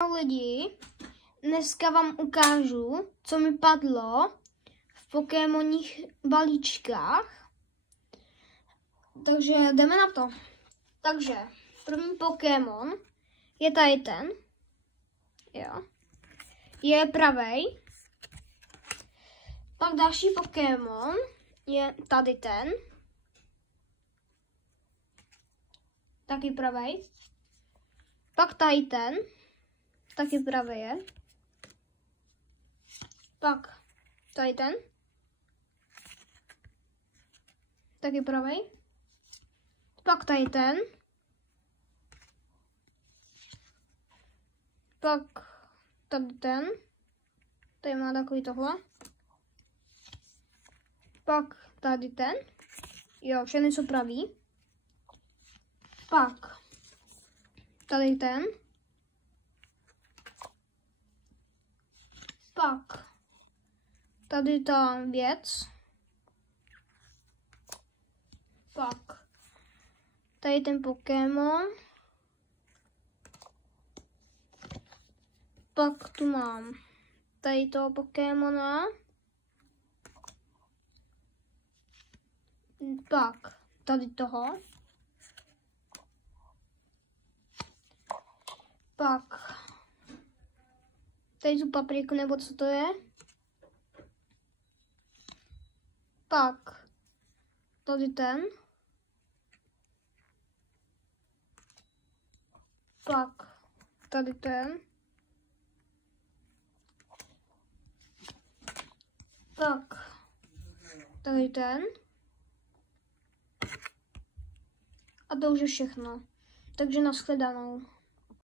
Ahoj lidi, dneska vám ukážu, co mi padlo v Pokémoních balíčkách. Takže jdeme na to. Takže první Pokémon je tady ten. Jo. Je pravej. Pak další Pokémon je tady ten. Taky pravej. Pak tady ten. Taky pravý je. Pak tady ten. Taky pravý. Pak tady ten. Pak tady ten. Tady má takový tohle. Pak tady ten. Jo, všechny jsou pravý. Pak tady ten. Pak tady ta věc. Pak tady ten Pokémon. Pak tu mám tady toho Pokémona. Pak tady toho. Pak tady tu papriku, nebo co to je. Pak tady ten. Pak tady ten. Pak tady ten. A to už je všechno. Takže nashledanou.